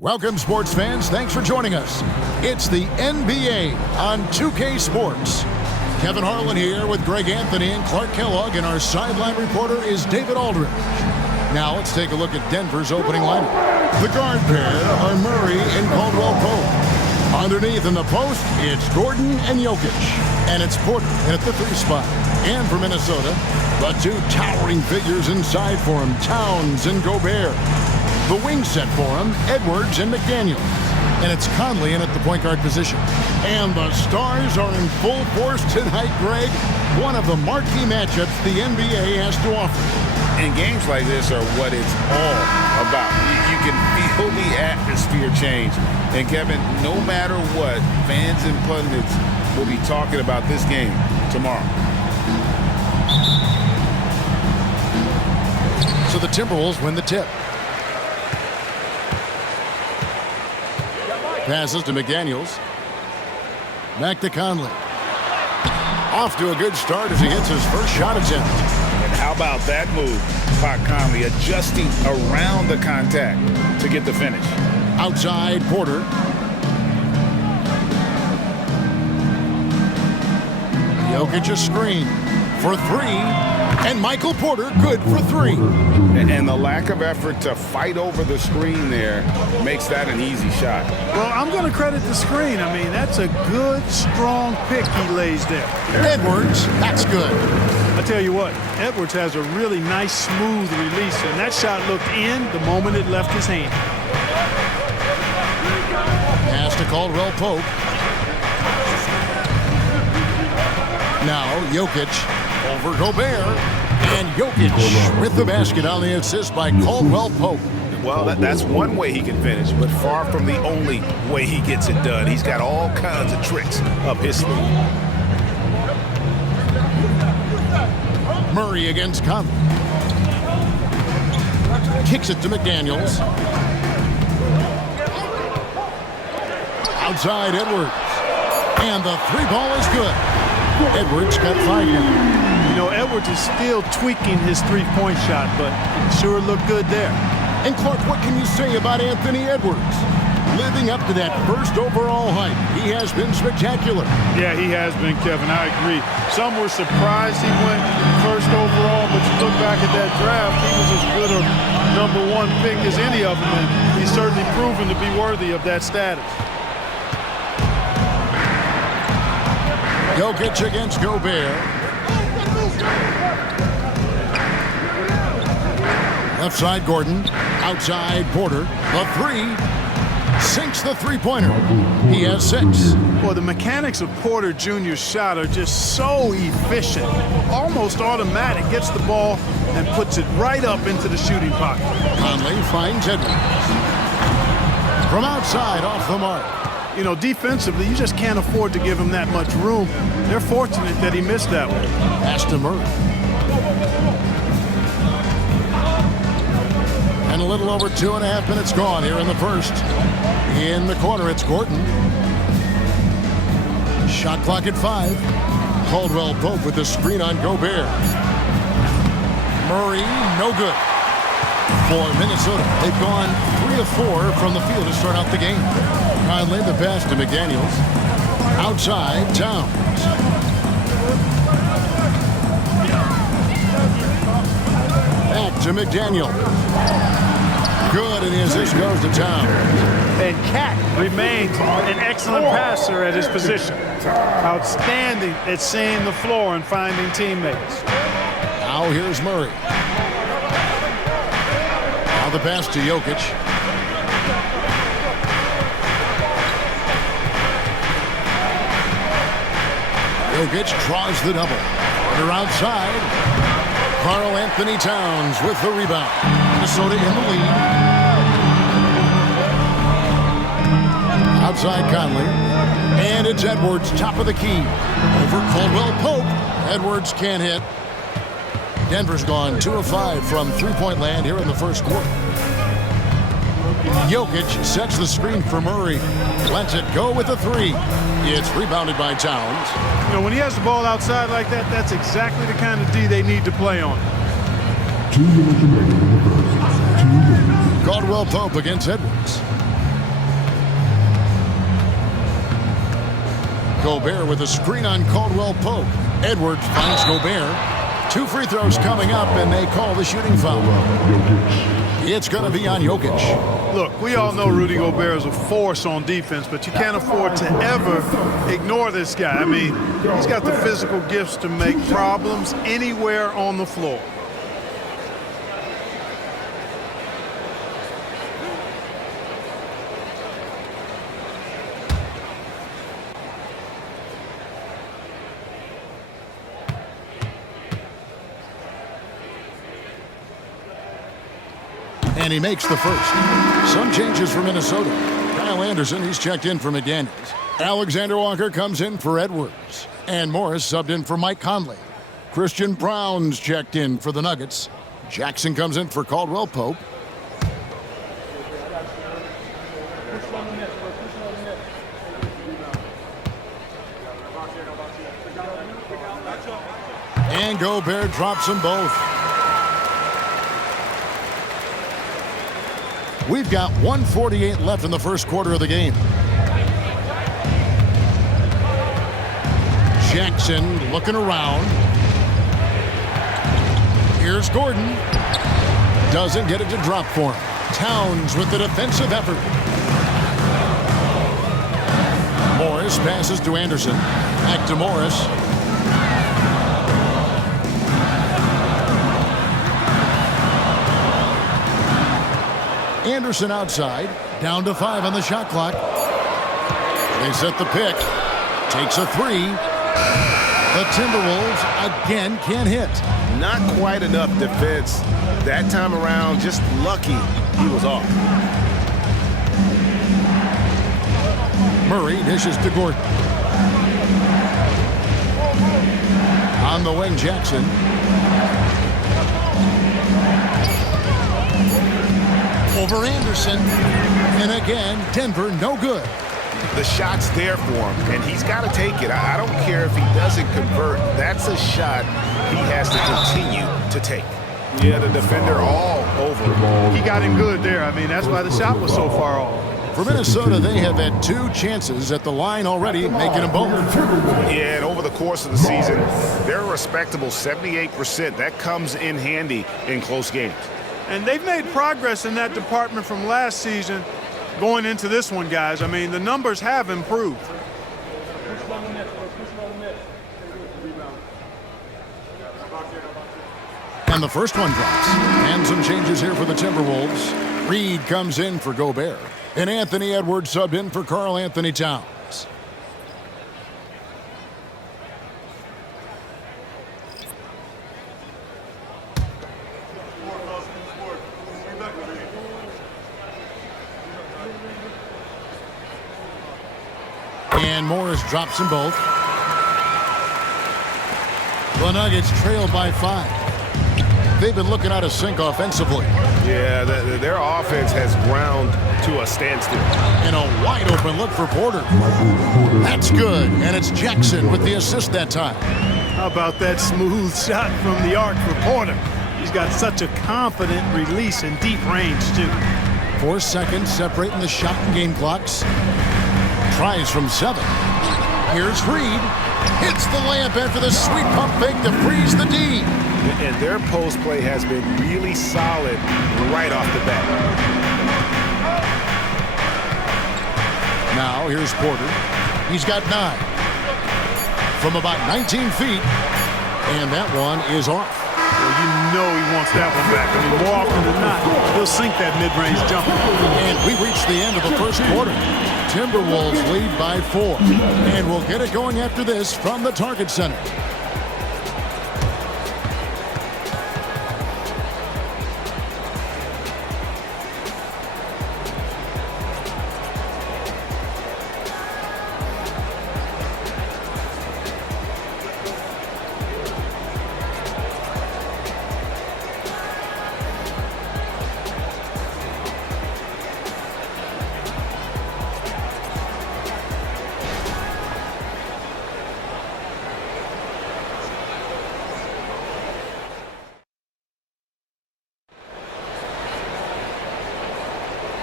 Welcome, sports fans. Thanks for joining us. It's the NBA on 2K Sports. Kevin Harlan here with Greg Anthony and Clark Kellogg, and our sideline reporter is David Aldridge. Now let's take a look at Denver's opening lineup. The guard pair are Murray and Caldwell-Pope. Underneath in the post, it's Gordon and Jokic. And it's Porter in at the 3 spot. And for Minnesota, the 2 towering figures inside for him, Towns and Gobert. The wing set for him, Edwards and McDaniels. And it's Conley in at the point guard position. And the Stars are in full force tonight, Greg. One of the marquee matchups the NBA has to offer. And games like this are what it's all about. You can feel the atmosphere change. And Kevin, no matter what, fans and pundits will be talking about this game tomorrow. So the Timberwolves win the tip. Passes to McDaniels. Back to Conley. Off to a good start as he hits his first shot attempt. And how about that move? Pot Conley adjusting around the contact to get the finish. Outside, Porter. Jokic a screen for 3. And Michael Porter good for 3. And the lack of effort to fight over the screen there makes that an easy shot. Well, I'm going to credit the screen. I mean, that's a good, strong pick he lays there. Edwards, that's good. I tell you what, Edwards has a really nice, smooth release, and that shot looked in the moment it left his hand. Pass to Caldwell-Pope. Now Jokic over Gobert, and Jokic with the basket on the assist by Caldwell-Pope. Well, that's one way he can finish, but far from the only way he gets it done. He's got all kinds of tricks up his sleeve. Murray against Conley. Kicks it to McDaniels. Outside Edwards. And the 3 ball is good. Edwards got 5 now. You know, Edwards is still tweaking his 3-point shot, but it sure looked good there. And Clark, what can you say about Anthony Edwards? Living up to that first overall hype, he has been spectacular. Yeah, he has been, Kevin. I agree. Some were surprised he went first overall, but you look back at that draft, he was as good a #1 pick as any of them, and he's certainly proven to be worthy of that status. Jokic against Gobert. Left side, Gordon. Outside, Porter. The 3. Sinks the 3-pointer. He has 6. Well, the mechanics of Porter Jr.'s shot are just so efficient. Almost automatic. Gets the ball and puts it right up into the shooting pocket. Conley finds Edwards. From outside, off the mark. You know, defensively, you just can't afford to give him that much room. They're fortunate that he missed that one. Pass to Murray. And a little over 2.5 minutes gone here in the first. In the corner, it's Gordon. Shot clock at 5. Caldwell-Pope with the screen on Gobert. Murray, no good. For Minnesota, they've gone 3 of 4 from the field to start out the game. Conley, the pass to McDaniels. Outside, Towns. Back to McDaniel. Good, and the assist goes to Towns. And Cat remains an excellent passer at his position. Outstanding at seeing the floor and finding teammates. Now here's Murray. Now the pass to Jokic. Jokic draws the double. They're outside. Karl-Anthony Towns with the rebound. Minnesota in the lead. Outside Conley. And it's Edwards, top of the key. Over Caldwell-Pope. Edwards can't hit. Denver's gone 2 of 5 from three-point land here in the first quarter. Jokic sets the screen for Murray. Lets it go with a three. It's rebounded by Towns. You know, when he has the ball outside like that, that's exactly the kind of D they need to play on. 2 minutes remaining in the first. 2 minutes. Caldwell Pope against Edwards. Gobert with a screen on Caldwell Pope. Edwards finds Gobert. 2 free throws coming up, and they call the shooting foul. It's going to be on Jokic. Look, we all know Rudy Gobert is a force on defense, but you can't afford to ever ignore this guy. I mean, he's got the physical gifts to make problems anywhere on the floor. And he makes the first. Some changes for Minnesota. Kyle Anderson, he's checked in for McDaniels. Alexander Walker comes in for Edwards. And Morris subbed in for Mike Conley. Christian Brown's checked in for the Nuggets. Jackson comes in for Caldwell Pope. And Gobert drops them both. We've got 1:48 left in the first quarter of the game. Jackson looking around. Here's Gordon. Doesn't get it to drop for him. Towns with the defensive effort. Morris passes to Anderson. Back to Morris. Anderson outside, down to 5 on the shot clock. They set the pick. Takes a three. The Timberwolves again can't hit. Not quite enough defense that time around. Just lucky he was off. Murray dishes to Gordon. On the wing, Jackson. Over Anderson. And again, Denver no good. The shot's there for him, and he's got to take it. I don't care if he doesn't convert. That's a shot he has to continue to take. Yeah, the defender all over him. He got him good there. I mean, that's why the shot was so far off. For Minnesota, they have had 2 chances at the line already, making them both. Yeah, and over the course of the season, they're a respectable 78%. That comes in handy in close games. And they've made progress in that department from last season going into this one, guys. I mean, the numbers have improved. And the first one drops. And some changes here for the Timberwolves. Reed comes in for Gobert. And Anthony Edwards subbed in for Karl Anthony Towns. And Morris drops them both. The Nuggets trail by 5. They've been looking out of sync offensively. Yeah, their offense has ground to a standstill. And a wide open look for Porter. That's good. And it's Jackson with the assist that time. How about that smooth shot from the arc for Porter? He's got such a confident release in deep range, too. 4 seconds separating the shot and game clocks. Tries from 7. Here's Reed. Hits the layup after the sweet pump fake to freeze the D. And their post play has been really solid right off the bat. Now here's Porter. He's got 9. From about 19 feet. And that one is off. Well, you know he wants that one back. I mean, more often than not, he'll sink that mid-range jumper. And we reach the end of the first quarter. Timberwolves lead by 4. And we'll get it going after this from the Target Center.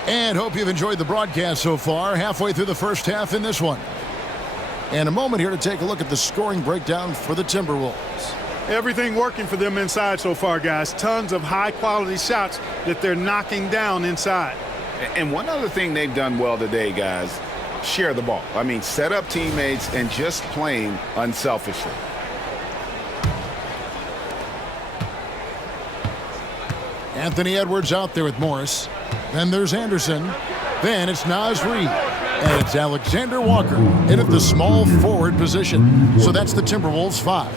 And hope you've enjoyed the broadcast so far. Halfway through the first half in this one. And a moment here to take a look at the scoring breakdown for the Timberwolves. Everything working for them inside so far, guys. Tons of high-quality shots that they're knocking down inside. And one other thing they've done well today, guys, share the ball. I mean, set up teammates and just playing unselfishly. Anthony Edwards out there with Morris. Then there's Anderson. Then it's Naz Reid. And it's Alexander Walker in at the small forward position. So that's the Timberwolves 5.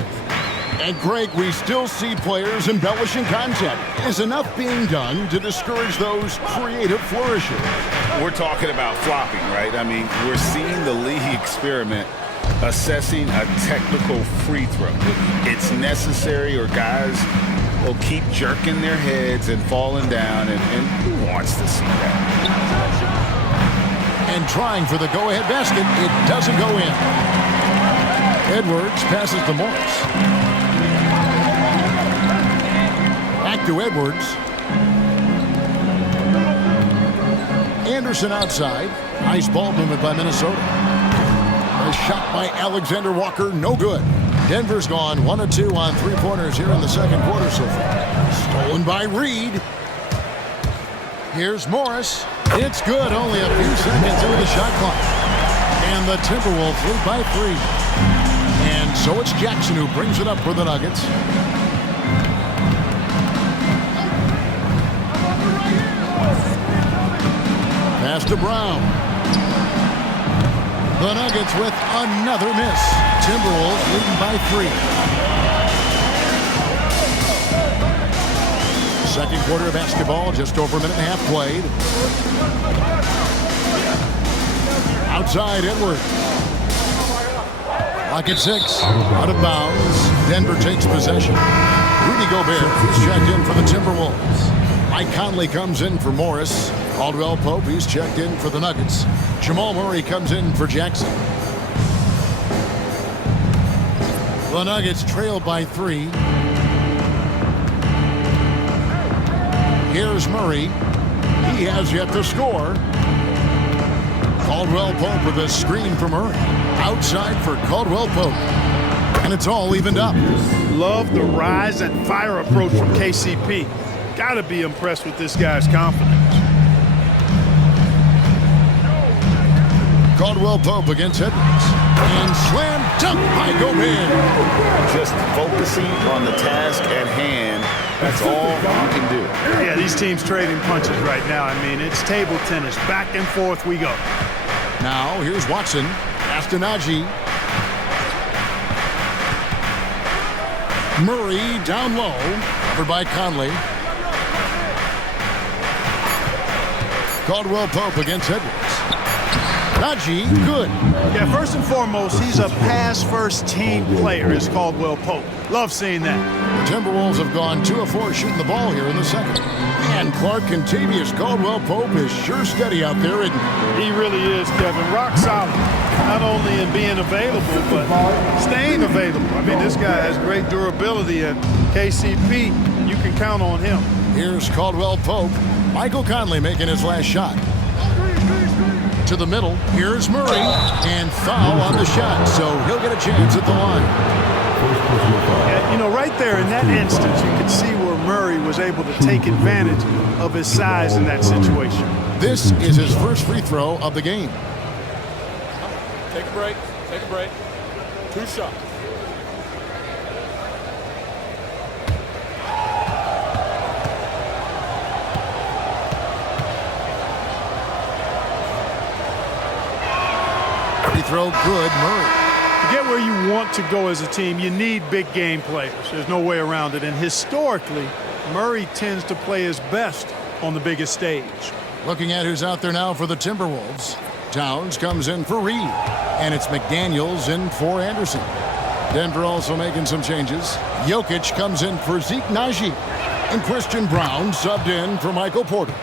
And Greg, we still see players embellishing contact. Is enough being done to discourage those creative flourishes? We're talking about flopping, right? I mean, we're seeing the league experiment assessing a technical free throw. It's necessary or guys will keep jerking their heads and falling down, and who wants to see that? And trying for the go-ahead basket, it doesn't go in. Edwards passes to Morris. Back to Edwards. Anderson outside. Nice ball movement by Minnesota. A shot by Alexander Walker, no good. Denver's gone 1 of 2 on three-pointers here in the second quarter so far. Stolen by Reid. Here's Morris. It's good, only a few seconds into the shot clock. And the Timberwolves lead by 3. And so it's Jackson who brings it up for the Nuggets. Pass to Brown. The Nuggets with another miss. Timberwolves leading by 3. Second quarter of basketball, just over a minute and a half played. Outside, Edwards. Clock at 6. Out of bounds. Denver takes possession. Rudy Gobert is checked in for the Timberwolves. Mike Conley comes in for Morris. Caldwell Pope, he's checked in for the Nuggets. Jamal Murray comes in for Jackson. The Nuggets trail by 3. Here's Murray. He has yet to score. Caldwell Pope with a screen from Murray. Outside for Caldwell Pope. And it's all evened up. Love the rise and fire approach from KCP. Gotta be impressed with this guy's confidence. Caldwell Pope against Edwards. And slam dunk by Gobert. Just focusing on the task at hand. That's all you can do. Yeah, these teams trading punches right now. I mean, it's table tennis. Back and forth we go. Now, here's Watson. Pass to Najee. Murray down low. Covered by Conley. Caldwell Pope against Edwards. Najee, good. Yeah, first and foremost, he's a pass-first team player, is Caldwell Pope. Love seeing that. The Timberwolves have gone 2 of 4 shooting the ball here in the second. And Clark Contavious Caldwell Pope is sure steady out there, isn't he? He really is, Kevin. Rock solid. Not only in being available, but staying available. I mean, this guy has great durability, and KCP, you can count on him. Here's Caldwell Pope. Michael Conley making his last shot. To the middle. Here's Murray. And foul on the shot, so he'll get a chance at the line. Yeah, you know, right there in that instance, you could see where Murray was able to take advantage of his size in that situation. This is his first free throw of the game. Take a break. Take a break. 2 shots. Free throw good, Murray. To get where you want to go as a team, you need big game players. There's no way around it. And historically, Murray tends to play his best on the biggest stage. Looking at who's out there now for the Timberwolves. Towns comes in for Reid. And it's McDaniels in for Anderson. Denver also making some changes. Jokic comes in for Zeke Najee. And Christian Brown subbed in for Michael Porter.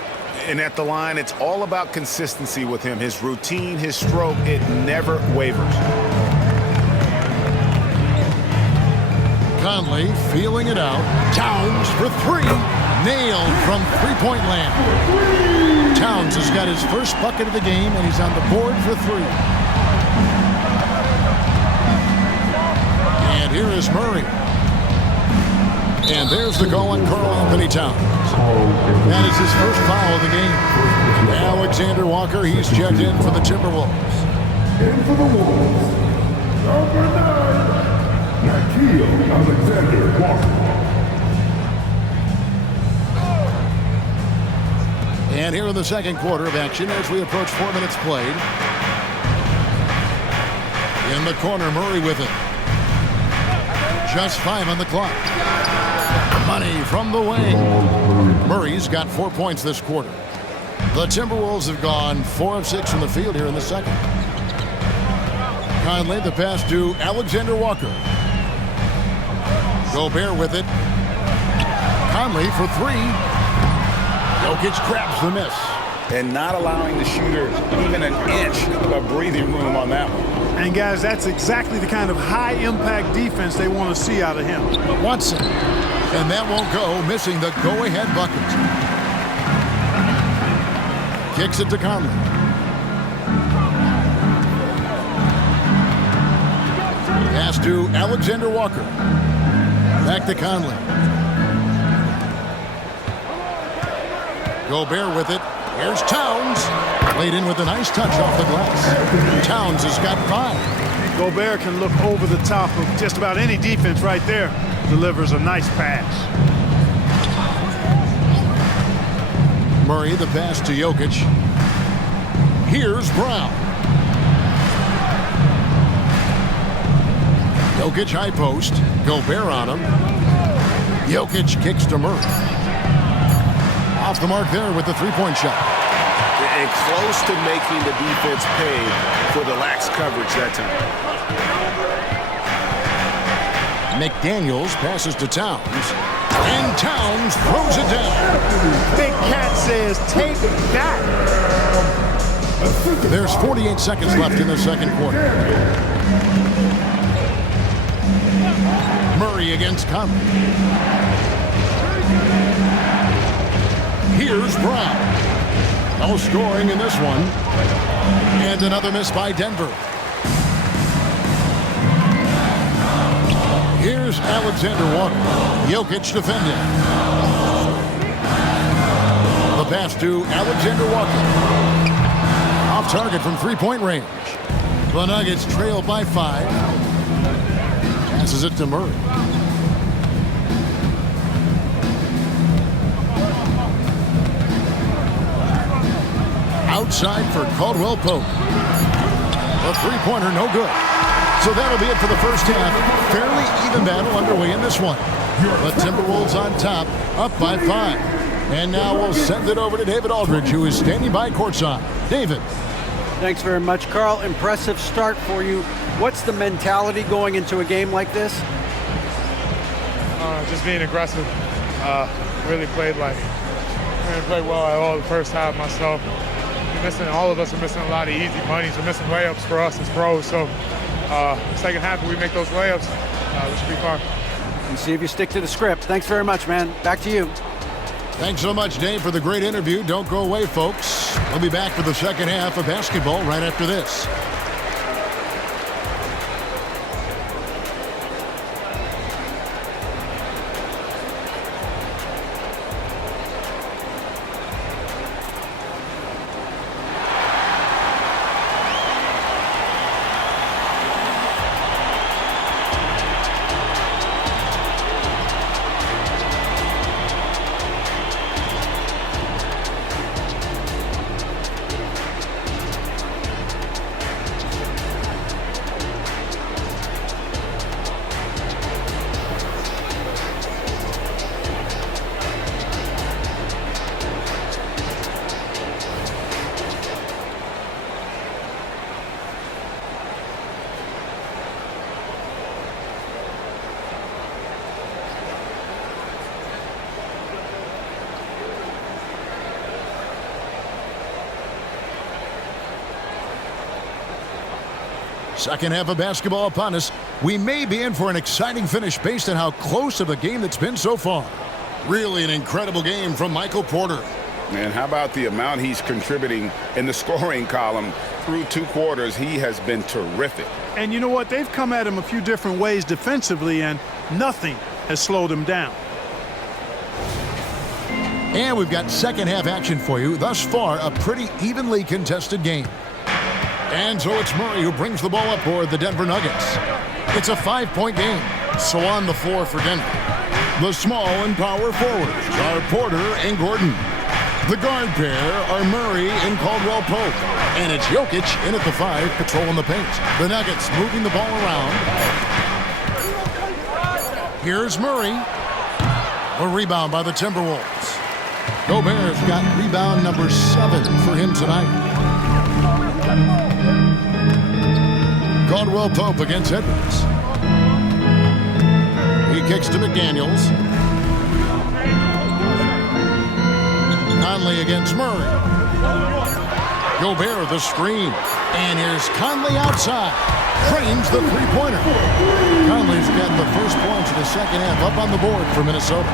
And at the line, it's all about consistency with him. His routine, his stroke, it never wavers. Conley feeling it out. Towns for 3. Nailed from three-point land. Towns has got his first bucket of the game, and he's on the board for three. And here is Murray. And there's the goal on Karl Anthony Towns. That is his first foul of the game. Alexander Walker, he's checked in for the Timberwolves. In for the Wolves, number 9, Alexander Walker. And here in the second quarter of action as we approach 4 minutes played. In the corner, Murray with it. Just 5 on the clock. Money from the wing. Murray's got 4 points this quarter. The Timberwolves have gone 4 of 6 from the field here in the second. Conley, the pass to Alexander Walker. Gobert with it. Conley for 3. Jokic grabs the miss. And not allowing the shooter even an inch of breathing room on that one. And guys, that's exactly the kind of high-impact defense they want to see out of him. Watson. And that won't go, missing the go-ahead bucket. Kicks it to Conley. Pass to Alexander Walker. Back to Conley. Gobert with it. Here's Towns. Laid in with a nice touch off the glass. Towns has got 5. Gobert can look over the top of just about any defense right there. Delivers a nice pass. Murray, the pass to Jokic. Here's Brown. Jokic high post. Gobert on him. Jokic kicks to Murray. Off the mark there with the three-point shot. And close to making the defense pay for the lax coverage that time. McDaniels passes to Towns. And Towns throws it down. Big Cat says, take that. There's 48 seconds left in the second quarter. Murray against Conley. Here's Brown. No scoring in this one. And another miss by Denver. Here's Alexander Walker. Jokic defending. The pass to Alexander Walker. Off target from three-point range. The Nuggets trail by 5. Passes it to Murray. Outside for Caldwell Pope. A three-pointer, no good. So that'll be it for the first half. Fairly even battle underway in this one. The Timberwolves on top, up by 5. And now we'll send it over to David Aldridge, who is standing by courtside. David. Thanks very much, Carl. Impressive start for you. What's the mentality going into a game like this? Just being aggressive. Really played well at all the first half myself. All of us are missing a lot of easy bunnies. We're missing layups for us as pros. So second half, if we make those layups, we should be fine. And see if you stick to the script. Thanks very much, man. Back to you. Thanks so much, Dave, for the great interview. Don't go away, folks. We'll be back for the second half of basketball right after this. Second half of basketball upon us. We may be in for an exciting finish based on how close of a game it's been so far. Really an incredible game from Michael Porter. And how about the amount he's contributing in the scoring column through 2 quarters? He has been terrific. And you know what? They've come at him a few different ways defensively, and nothing has slowed him down. And we've got second half action for you. Thus far, a pretty evenly contested game. And so it's Murray who brings the ball up for the Denver Nuggets. It's a 5-point game. So on the floor for Denver, the small and power forwards are Porter and Gordon. The guard pair are Murray and Caldwell Pope. And it's Jokic in at the 5, patrolling the paint. The Nuggets moving the ball around. Here's Murray. A rebound by the Timberwolves. Gobert's got rebound number 7 for him tonight. Caldwell Pope against Edwards. He kicks to McDaniels. Conley against Murray. Gobert the screen. And here's Conley outside. Frames the three-pointer. Conley's got the first points of the second half up on the board for Minnesota.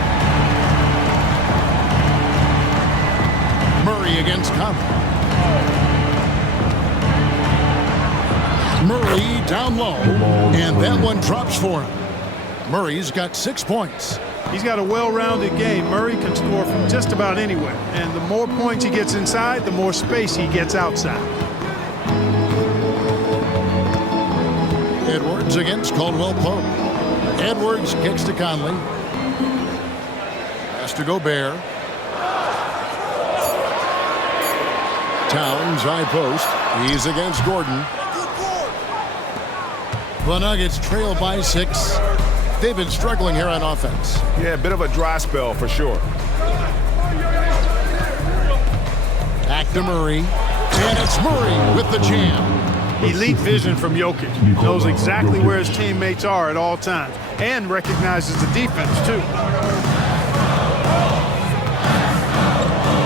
Murray against Conley. Murray down low. And that one drops for him. Murray's got 6 points. He's got a well-rounded game. Murray can score from just about anywhere. And the more points he gets inside, the more space he gets outside. Edwards against Caldwell Pope. Edwards kicks to Conley. Pass to Gobert. Towns high post. He's against Gordon. The Nuggets trail by 6. They've been struggling here on offense. Yeah, a bit of a dry spell for sure. Back to Murray. And it's Murray with the jam. Elite vision from Jokic. Knows exactly where his teammates are at all times. And recognizes the defense, too.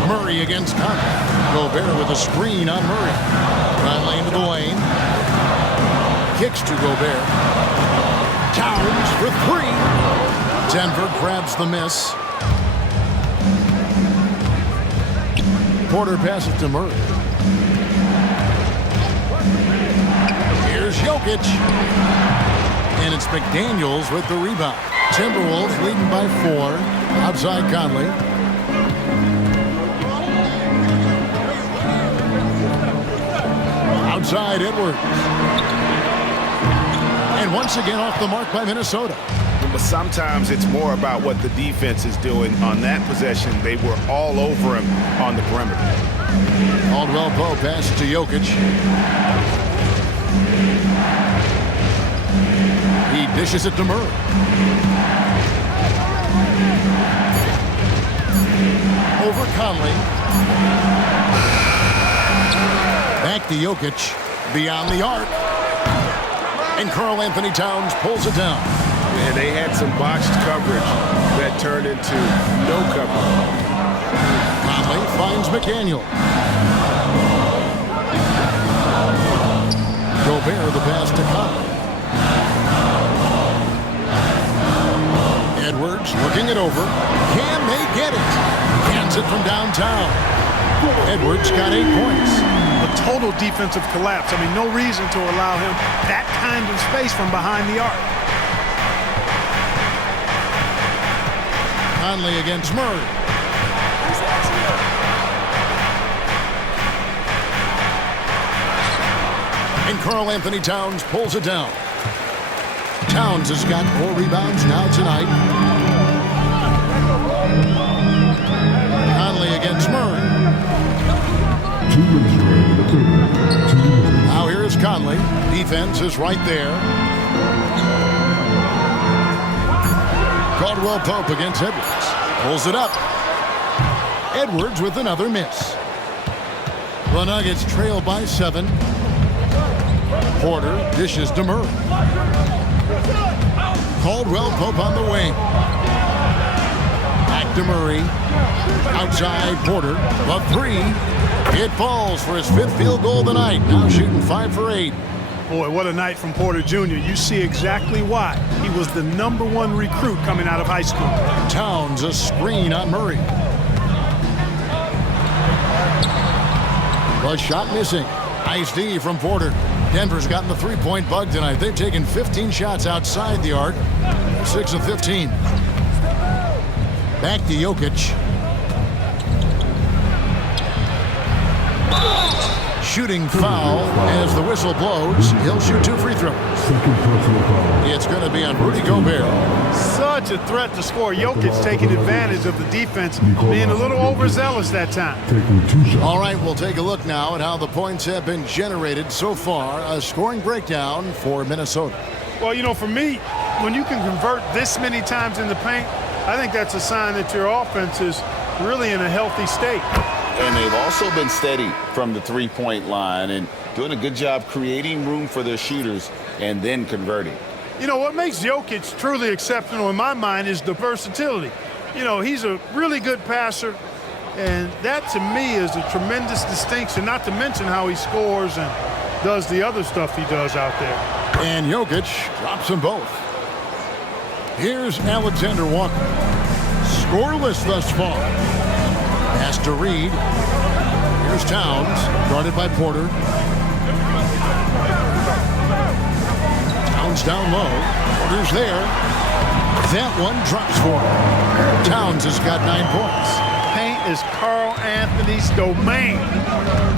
Murray against Conley. Gobert with a screen on Murray. Conley into the lane. Kicks to Gobert. Towns for 3. Denver grabs the miss. Porter passes to Murray. Here's Jokic. And it's McDaniels with the rebound. Timberwolves leading by 4. Outside Conley. Outside Edwards. And once again off the mark by Minnesota. But sometimes it's more about what the defense is doing. On that possession, they were all over him on the perimeter. Caldwell Pope passes to Jokic. He dishes it to Murray. Over Conley. Back to Jokic. Beyond the arc. And Karl Anthony Towns pulls it down. And they had some botched coverage that turned into no coverage. Conley finds McDaniel. Gobert the pass to Conley. Edwards looking it over. Can they get it? Cans it from downtown. Edwards got 8 points. A total defensive collapse. I mean, no reason to allow him that kind of space from behind the arc. Conley against Murray. And Karl Anthony Towns pulls it down. Towns has got 4 rebounds now tonight. Conley against Murray. Now here is Conley. Defense is right there. Caldwell Pope against Edwards. Pulls it up. Edwards with another miss. The Nuggets trail by 7. Porter dishes to Murray. Caldwell Pope on the wing. Back to Murray. Outside Porter. The 3. It falls for his 5th field goal of the night. Now shooting 5 for 8. Boy, what a night from Porter Jr. You see exactly why. He was the #1 recruit coming out of high school. Towns a screen on Murray. The shot missing. Nice D from Porter. Denver's gotten the three-point bug tonight. They've taken 15 shots outside the arc. 6 of 15. Back to Jokic. Shooting foul as the whistle blows. He'll shoot 2 free throws. Second personal foul. It's going to be on Rudy Gobert. Such a threat to score. Jokic taking advantage of the defense, being a little overzealous that time. Taking 2 shots. All right, we'll take a look now at how the points have been generated so far. A scoring breakdown for Minnesota. Well, you know, for me, when you can convert this many times in the paint, I think that's a sign that your offense is really in a healthy state. And they've also been steady from the three-point line and doing a good job creating room for their shooters and then converting. You know, what makes Jokic truly exceptional in my mind is the versatility. You know, he's a really good passer, and that to me is a tremendous distinction, not to mention how he scores and does the other stuff he does out there. And Jokic drops them both. Here's Alexander Walker. Scoreless thus far. Pass to Reed. Here's Towns, guarded by Porter. Towns down low. Porter's there. That one drops for him. Towns has got 9 points. Paint is Carl Anthony's domain.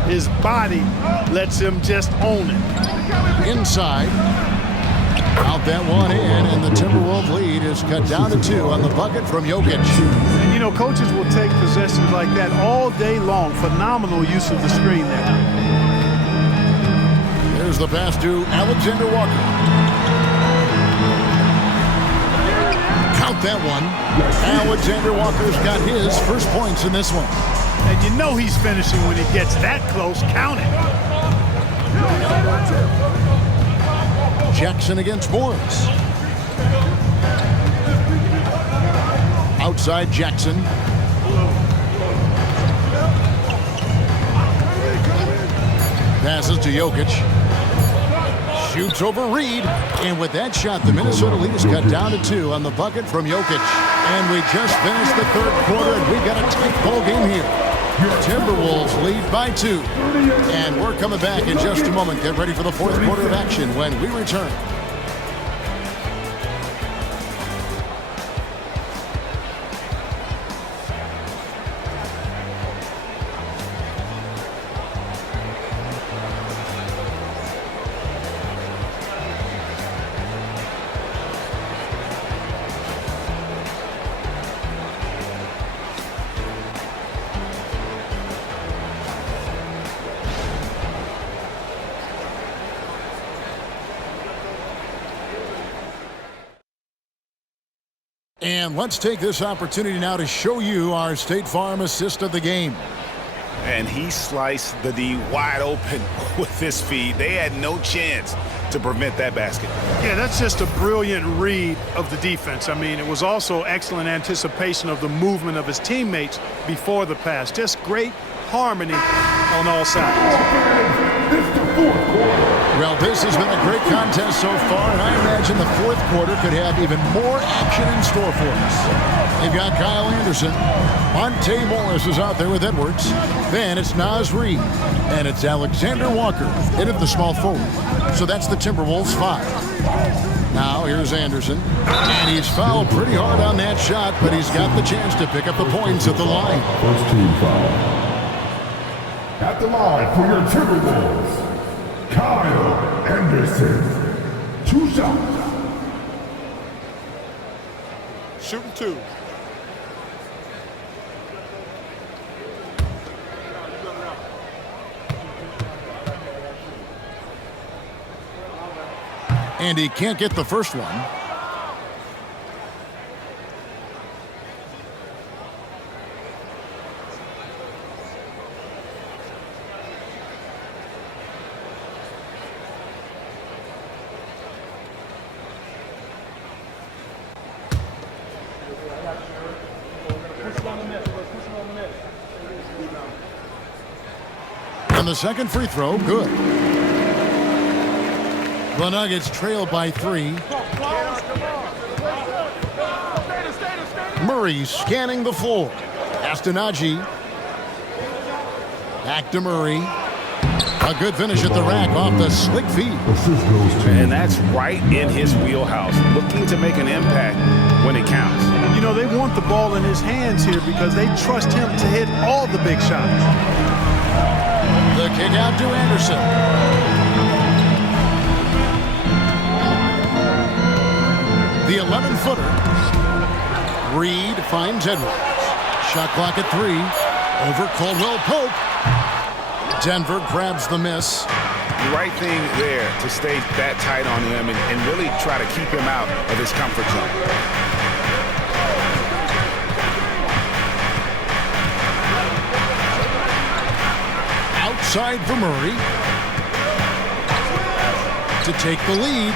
His body lets him just own it. Inside. Out that one in, and the Timberwolves lead is cut down to 2 on the bucket from Jokic. And, you know, coaches will take possessions like that all day long. Phenomenal use of the screen there. There's the pass to Alexander Walker. Count that one. Alexander Walker's got his first points in this one. And you know he's finishing when he gets that close. Count it. Jackson against Morris. Outside Jackson. Passes to Jokic. Shoots over Reed. And with that shot, the Minnesota lead is cut down to 2 on the bucket from Jokic. And we just finished the third quarter, and we've got a tight ball game here. Timberwolves lead by 2. And we're coming back in just a moment. Get ready for the fourth quarter of action when we return. And let's take this opportunity now to show you our State Farm assist of the game. And he sliced the D wide open with his feed. They had no chance to prevent that basket. Yeah, that's just a brilliant read of the defense. I mean, it was also excellent anticipation of the movement of his teammates before the pass. Just great harmony on all sides. Well, this has been a great contest so far, and I imagine the fourth quarter could have even more action in store for us. They've got Kyle Anderson. Monte Morris is out there with Edwards. Then it's Naz Reid, and it's Alexander Walker in at the small forward. So that's the Timberwolves 5. Now here's Anderson, and he's fouled pretty hard on that shot, but he's got the chance to pick up the points at the line. First team foul. At the line for your Timberwolves, Kyle Anderson. 2 shots. Shooting 2. And he can't get the first one. And the second free throw, good. The Nuggets trail by 3. Murray scanning the floor. Pass to Najee. Back to Murray. A good finish at the rack off the slick feed. Assist goes to And that's right in his wheelhouse, looking to make an impact when it counts. You know, they want the ball in his hands here because they trust him to hit all the big shots. The kick out to Anderson. The 11-footer. Reed finds Edwards. Shot clock at 3. Over Caldwell Pope. Denver grabs the miss. Right thing there to stay that tight on him and really try to keep him out of his comfort zone. Outside for Murray. To take the lead.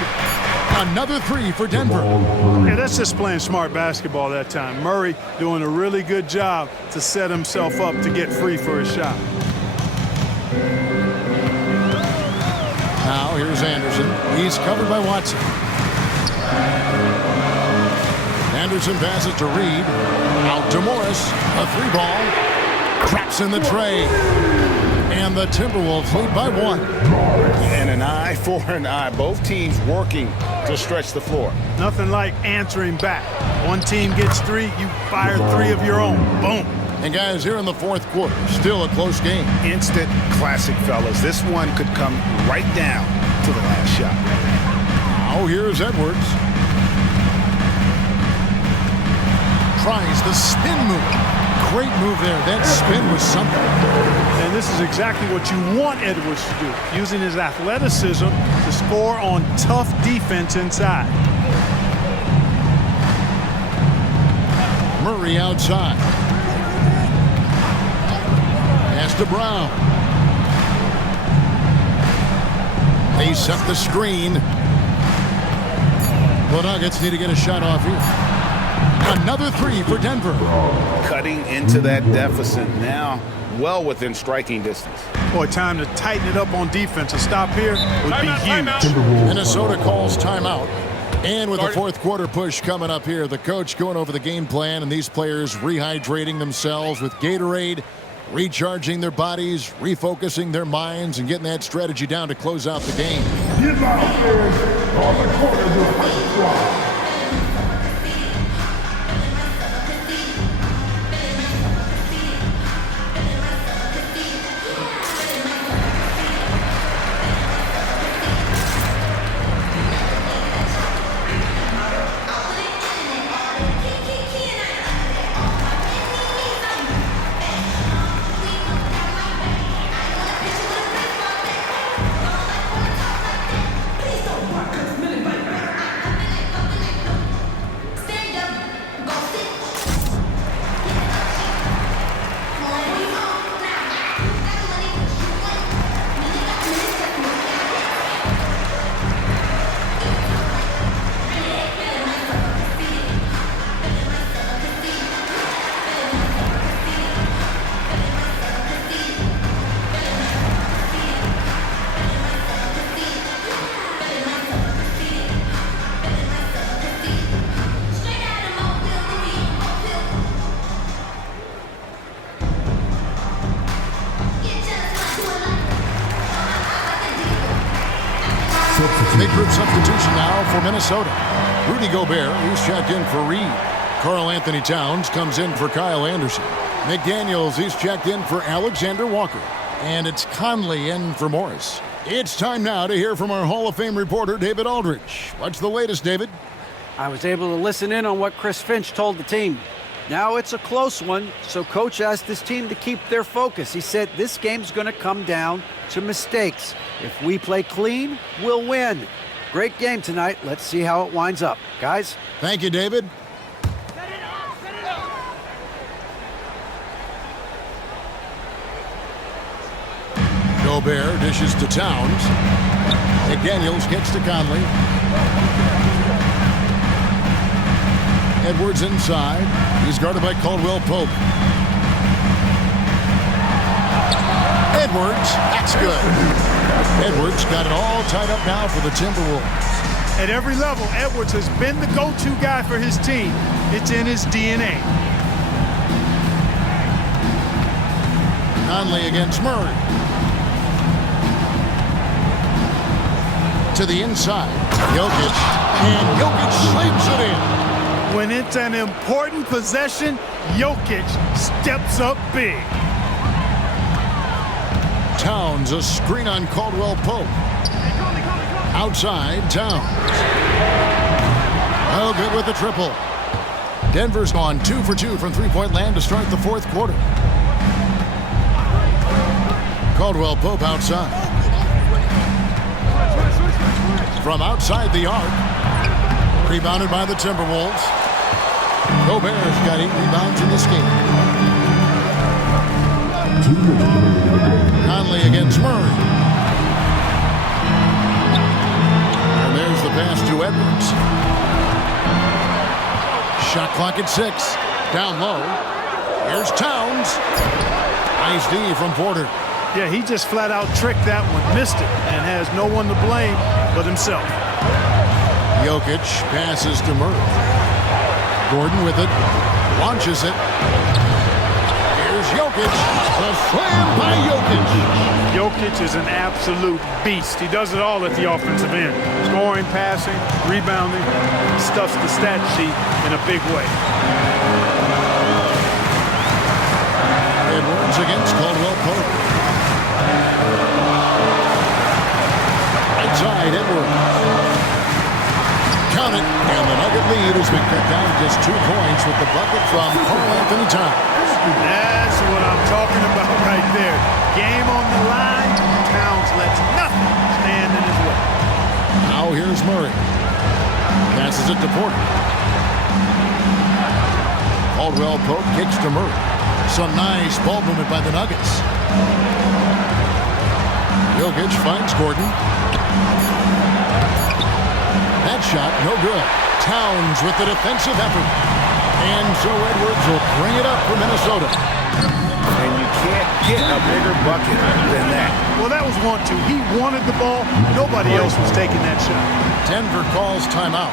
Another 3 for Denver. Yeah, that's just playing smart basketball that time. Murray doing a really good job to set himself up to get free for his shot. Now here's Anderson. He's covered by Watson. Anderson passes to Reed. Out to Morris. A 3-ball. Traps in the tray. And the Timberwolves lead by 1. And an eye for an eye. Both teams working to stretch the floor. Nothing like answering back. One team gets 3, you fire 3 of your own. Boom. And guys, here in the 4th quarter, still a close game. Instant classic, fellas. This one could come right down to the last shot. Now here's Edwards. Tries the spin move. Great move there. That spin was something. And this is exactly what you want Edwards to do, using his athleticism to score on tough defense inside. Murray outside. Pass to Brown. They set the screen. The Nuggets need to get a shot off here. Another 3 for Denver. Cutting into that deficit now, well within striking distance. Boy, time to tighten it up on defense. A stop here would be huge. Minnesota calls timeout. And with the 4th quarter push coming up here, the coach going over the game plan and these players rehydrating themselves with Gatorade, recharging their bodies, refocusing their minds, and getting that strategy down to close out the game. the inbound players on the corners of High Squad. Big group substitution now for Minnesota. Rudy Gobert, he's checked in for Reed. Karl Anthony Towns comes in for Kyle Anderson. McDaniels, he's checked in for Alexander Walker. And it's Conley in for Morris. It's time now to hear from our Hall of Fame reporter, David Aldridge. What's the latest, David? I was able to listen in on what Chris Finch told the team. Now it's a close one, so Coach asked his team to keep their focus. He said this game's going to come down to mistakes. If we play clean, we'll win. Great game tonight. Let's see how it winds up. Guys? Thank you, David. Gobert dishes to Towns. McDaniels gets to Conley. Edwards inside. He's guarded by Caldwell Pope. Edwards, that's good. Edwards got it all tied up now for the Timberwolves. At every level, Edwards has been the go-to guy for his team. It's in his DNA. Conley against Murray. To the inside. Jokic. And Jokic slaps it in. When it's an important possession, Jokic steps up big. Towns, a screen on Caldwell Pope. Outside, Towns. Oh, good with the triple. Denver's gone 2 for 2 from three-point land to start the fourth quarter. Caldwell Pope outside. From outside the arc. Rebounded by the Timberwolves. Gobert's got 8 rebounds in this game. Conley against Murray. And there's the pass to Edwards. Shot clock at 6. Down low. Here's Towns. Nice D from Porter. Yeah, he just flat out tricked that one, missed it, and has no one to blame but himself. Jokic passes to Murray. Gordon with it. Launches it. Here's Jokic. The slam by Jokic. Jokic is an absolute beast. He does it all at the offensive end. Scoring, passing, rebounding. He stuffs the stat sheet in a big way. Edwards against Caldwell Pope. Outside Edwards. Count it, and the Nugget lead has been cut down to just 2 points with the bucket from Karl-Anthony Towns. That's what I'm talking about right there. Game on the line. Towns lets nothing stand in his way. Now here's Murray. Passes it to Porter. Caldwell Pope kicks to Murray. Some nice ball movement by the Nuggets. Jokic finds Gordon. That shot, no good. Towns with the defensive effort. And so Edwards will bring it up for Minnesota. And you can't get a bigger bucket than that. Well, that was 1-2. He wanted the ball. Nobody else was taking that shot. Denver calls timeout.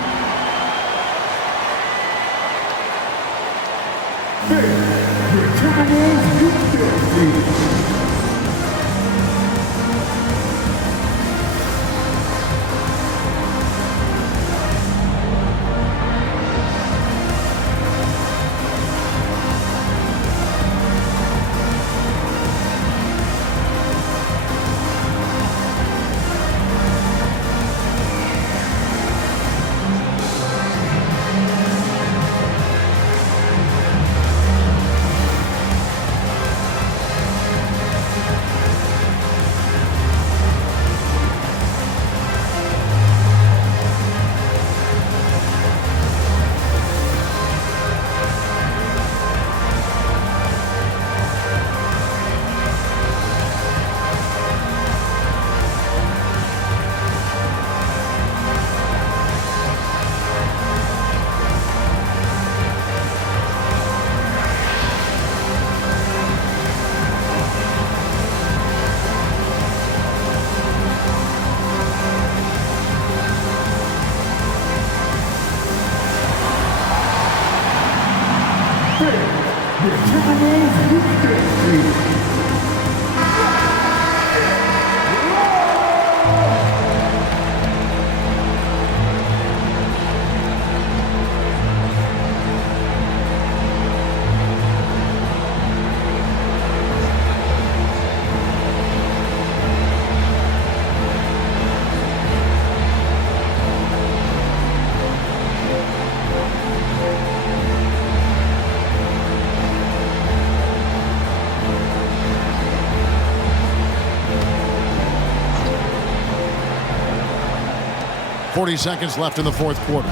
.40 seconds left in the fourth quarter.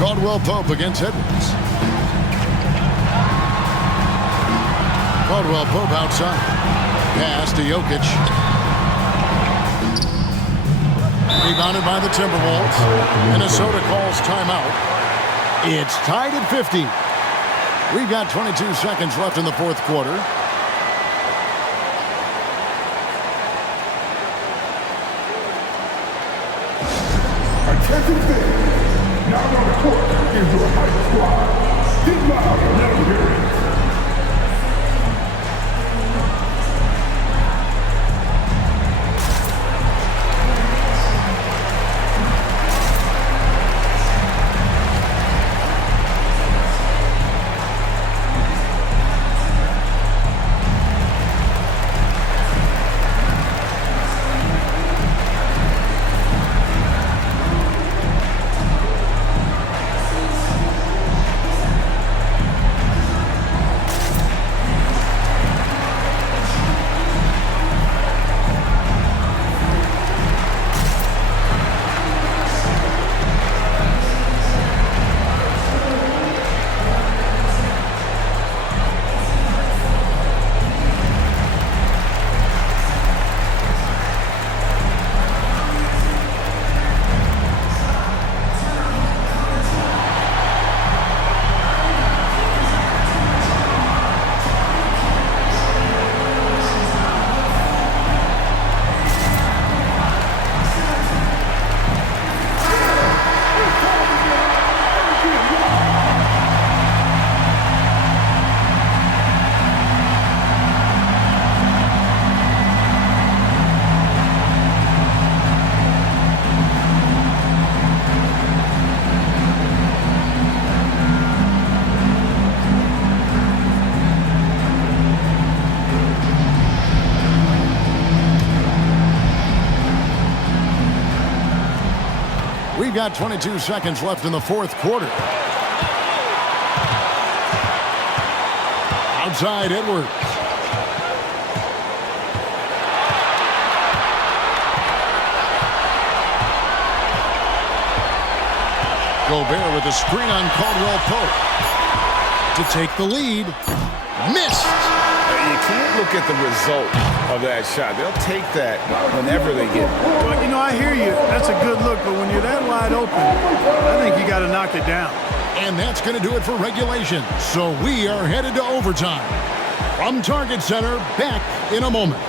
Caldwell Pope against Edwards. Caldwell Pope outside. Pass to Jokic. Rebounded by the Timberwolves. Minnesota calls timeout. It's tied at 50. We've got 22 seconds left in the fourth quarter. and defend. Now on the court is your hype squad. Get loud and let them hear it. We've got 22 seconds left in the fourth quarter. Outside Edwards. Gobert with a screen on Caldwell Pope to take the lead. Missed. You can't look at the result of that shot. They'll take that whenever they get it. Well, you know, I hear you. That's a good look, but when you're that wide open, I think you got to knock it down. And that's going to do it for regulation. So we are headed to overtime. From Target Center, back in a moment.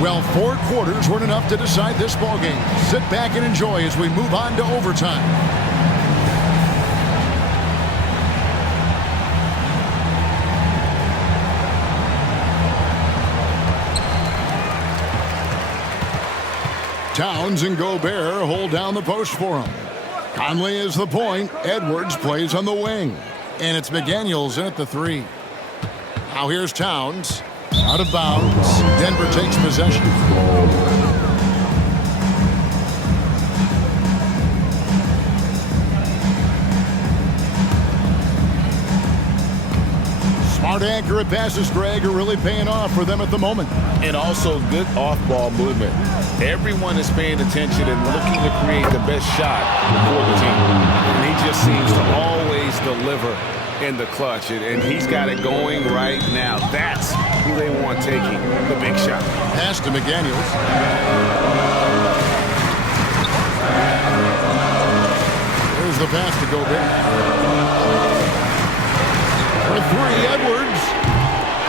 Well, 4 quarters weren't enough to decide this ballgame. Sit back and enjoy as we move on to overtime. Towns and Gobert hold down the post for him. Conley is the point. Edwards plays on the wing. And it's McDaniels in at the 3. Now here's Towns. Out of bounds. Denver takes possession. Smart, accurate passes, Greg, are really paying off for them at the moment. And also good off-ball movement. Everyone is paying attention and looking to create the best shot for the team. And he just seems to always deliver in the clutch, and he's got it going right now. That's who they want taking the big shot. Pass to McDaniels. Here's the pass to Gobert. For 3, Edwards.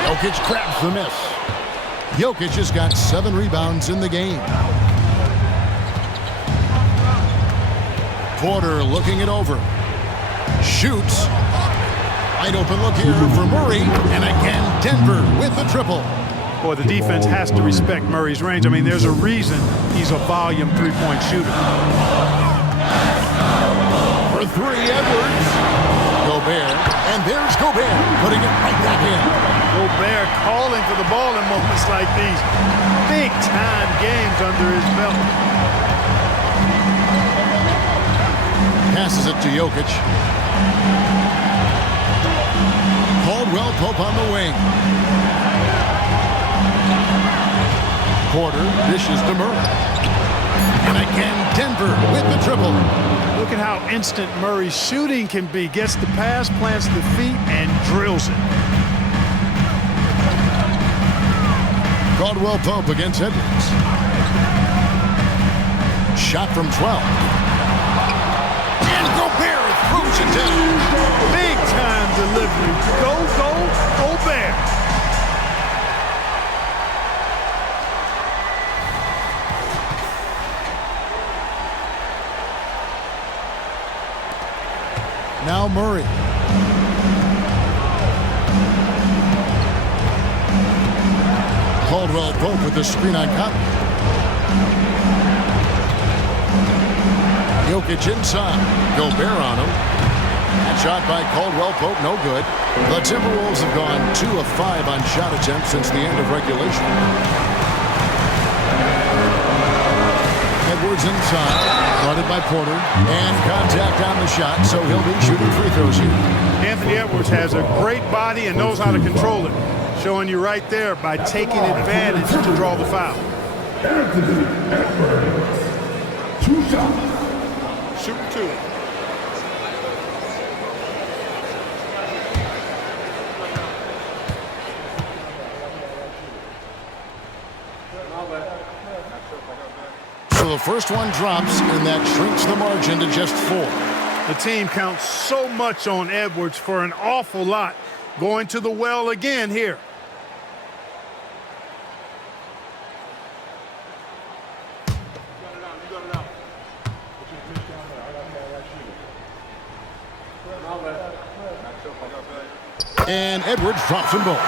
Jokic grabs the miss. Jokic has got 7 rebounds in the game. Porter looking it over. Shoots. Wide open look here for Murray. And again, Denver with the triple. Boy, the defense has to respect Murray's range. I mean, there's a reason he's a volume three-point shooter. For 3, Edwards. Gobert. And there's Gobert putting it right back in. Gobert calling for the ball in moments like these. Big-time games under his belt. Passes it to Jokic. Caldwell Pope on the wing. Porter dishes to Murray. And again, Denver with the triple. Look at how instant Murray's shooting can be. Gets the pass, plants the feet, and drills it. Caldwell Pope against Edwards. Shot from 12. And Gobert throws it down. Big time delivery. Go, go, Gobert. Now Murray. Caldwell Pope with the screen on Conley. Jokic inside. Gobert on him. That shot by Caldwell Pope, no good. The Timberwolves have gone 2 of 5 on shot attempts since the end of regulation. Edwards inside, guarded by Porter, and contact on the shot, so he'll be shooting free throws here. Anthony Edwards has a great body and knows how to control it. Showing you right there by taking advantage to draw the foul. Anthony Edwards. 2 shots. Shooting 2. So the first one drops, and that shrinks the margin to just 4. The team counts so much on Edwards for an awful lot. Going to the well again here. And Edwards drops them both.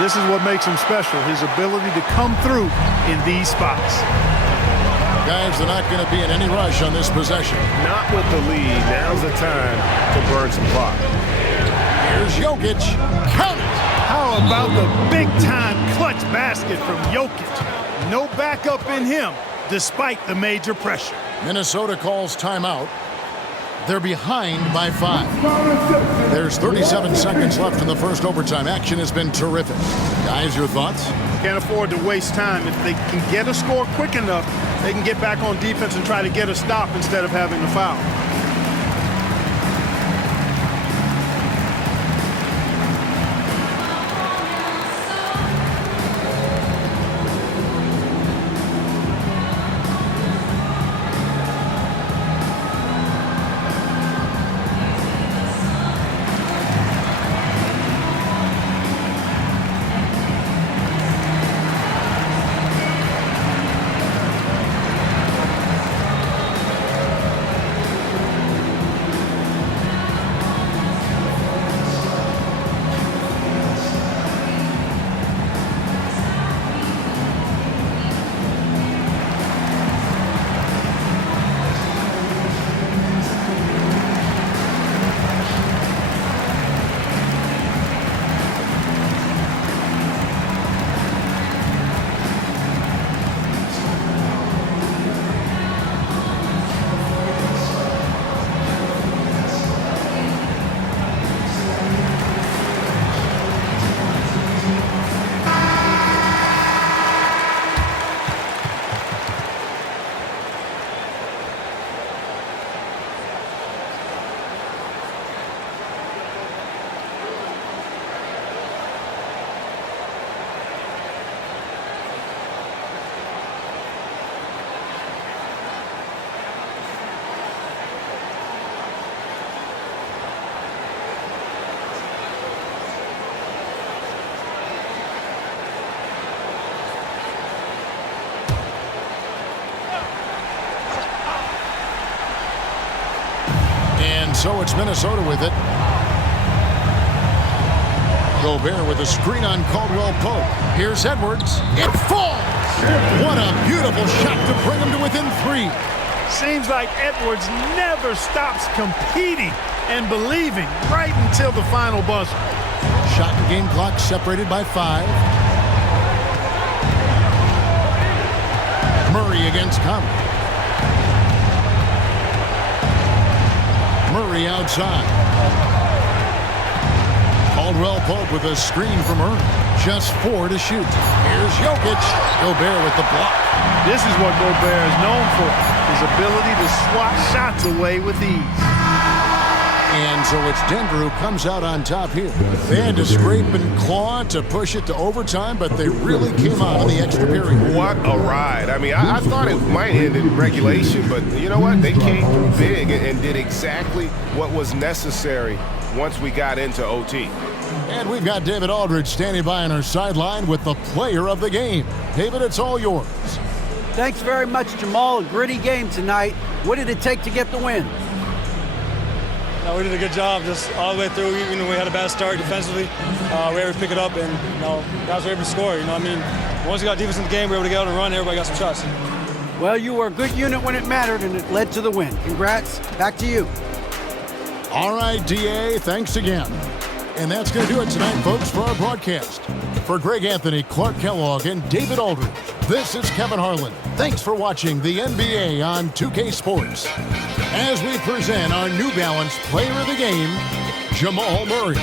This is what makes him special, his ability to come through in these spots. Guys, they're not going to be in any rush on this possession. Not with the lead. Now's the time to burn some clock. Here's Jokic. Count it! How about the big-time clutch basket from Jokic? No backup in him, despite the major pressure. Minnesota calls timeout. They're behind by 5. There's 37 seconds left in the first overtime. Action has been terrific. Guys, your thoughts? Can't afford to waste time. If they can get a score quick enough, they can get back on defense and try to get a stop instead of having to foul. So it's Minnesota with it. Gobert with a screen on Caldwell Pope. Here's Edwards. It falls! What a beautiful shot to bring him to within 3. Seems like Edwards never stops competing and believing right until the final buzzer. Shot and game clock separated by 5. Murray against Conley. Murray outside. Caldwell Pope with a screen from Earl. Just 4 to shoot. Here's Jokic. Gobert with the block. This is what Gobert is known for, his ability to swat shots away with ease. And so it's Denver who comes out on top here. They had to scrape and claw to push it to overtime, but they really came out in the extra period. What a ride. I mean, I thought it might end in regulation, but you know what? They came through big and did exactly what was necessary once we got into OT. And we've got David Aldridge standing by on our sideline with the player of the game. David, it's all yours. Thanks very much, Jamal. A gritty game tonight. What did it take to get the win? No, we did a good job just all the way through. Even though we had a bad start defensively, we were able to pick it up, and guys were able to score. Once we got defense in the game, we were able to get out and run. Everybody got some trust. Well, you were a good unit when it mattered, and it led to the win. Congrats. Back to you. All right, DA, thanks again. And that's going to do it tonight, folks, for our broadcast. For Greg Anthony, Clark Kellogg, and David Aldridge, this is Kevin Harlan. Thanks for watching the NBA on 2K Sports. As we present our New Balance Player of the Game, Jamal Murray.